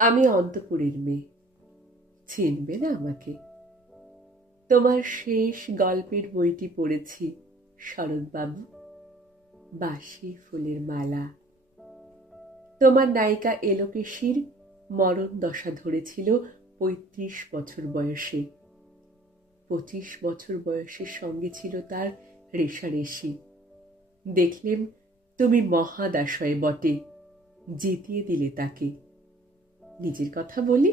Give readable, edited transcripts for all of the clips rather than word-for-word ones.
আমি অন্তপুরের মেয়ে, চিনবে না আমাকে? তোমার শেষ গল্পের বইটি পড়েছি শরৎবাবু, বাসি ফুলের মালা। তোমার নায়িকা এলোকেশীর মরণ দশা ধরেছিল ৩৫ বছর বয়সে। ২৫ বছর বয়সের সঙ্গে ছিল তার রেশারেশি। দেখলেম তুমি মহাদাশয় বটে, জিতিয়ে দিলে তাকে। নিজের কথা বলি,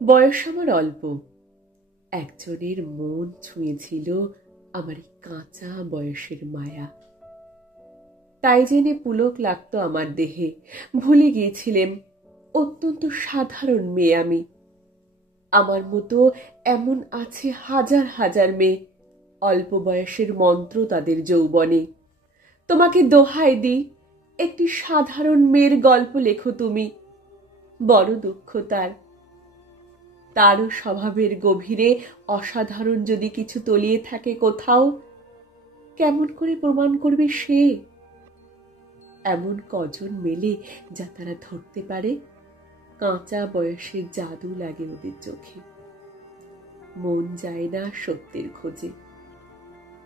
বয়স আমার অল্প, একজনের মন ছুঁয়েছিল আমার এই কাঁচা বয়সের মায়া। তাই জেনে পুলক লাগতো আমার দেহে। ভুলে গিয়েছিলেম অত্যন্ত সাধারণ মেয়ে আমি। আমার মতো এমন আছে হাজার হাজার মেয়ে, অল্প বয়সের মন্ত্র তাদের যৌবনে। তোমাকে দোহাই দিই, একটি সাধারণ মেয়ের গল্প লেখো তুমি। বড় দুঃখ তারও স্বভাবের গভীরে অসাধারণ যদি কিছু তলিয়ে থাকে কোথাও, কেমন করে প্রমাণ করবে সে? এমন কজন মেলে যা তারা ধরতে পারে? কাঁচা বয়সের জাদু লাগে ওদের চোখে। মন যায় না সত্যের খোঁজে।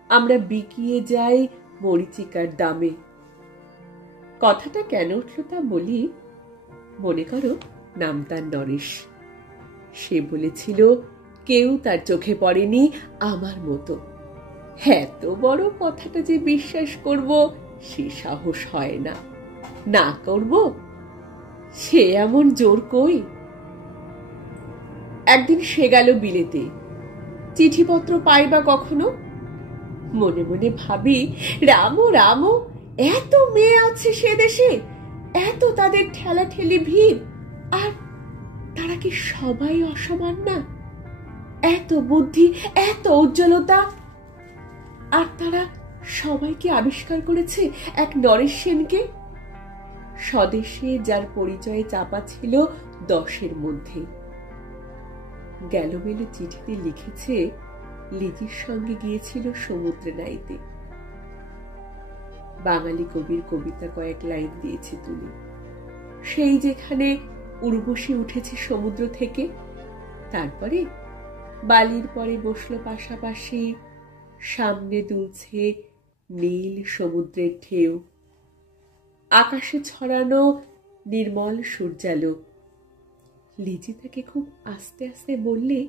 আমরা বিকিয়ে যাই মরীচিকার দামে। কথাটা কেন উঠল তা বলি। মনে করো নাম তার নরেশ। সে বলেছিল কেউ তার চোখে পড়েনি আমার মতো। এত বড় কথাটা যে বিশ্বাস করব সে সাহস হয় না। না করব সে এমন জোর কই। একদিন সে গেল বিলেতে, চিঠিপত্র পাই বা কখনো? মনে মনে ভাবি, রামো রামো, এত মেয়ে আছে সে দেশে, এত তাদের ঠেলাঠেলি ভিড়, আর তারা কি সবাই অসমান না? এত বুদ্ধি, এত উজ্জ্বলতা, আর তারা সবাইকে আবিষ্কার করেছে এক নরেশ সেনকে, স্বদেশে যার পরিচয়ে চাপা ছিল 10-এর মধ্যে। গেলমেলে চিঠিতে লিখেছে লিজির সঙ্গে গিয়েছিল সমুদ্রে নাইতে। বাঙালি কবির কবিতা কয়েক লাইন দিয়েছে তুলি। সেই যেখানে উর্বশী উঠেছে সমুদ্র থেকে, তারপরে বালির পরে বসলো পাশাপাশি, সামনে দুলছে নীল সমুদ্রের ঢেউ, আকাশে ছড়ানো নির্মল সূর্যালোক। লিজি তাকে খুব আস্তে আস্তে বললে,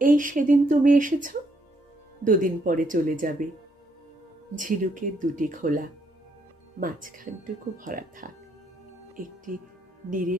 এই সেদিন তুমি এসেছ, 2 দিন পরে চলে যাবে। ঝিনুকের 2টি খোলা, মাঝখানটুকু ভরা থাক, একটি নীরে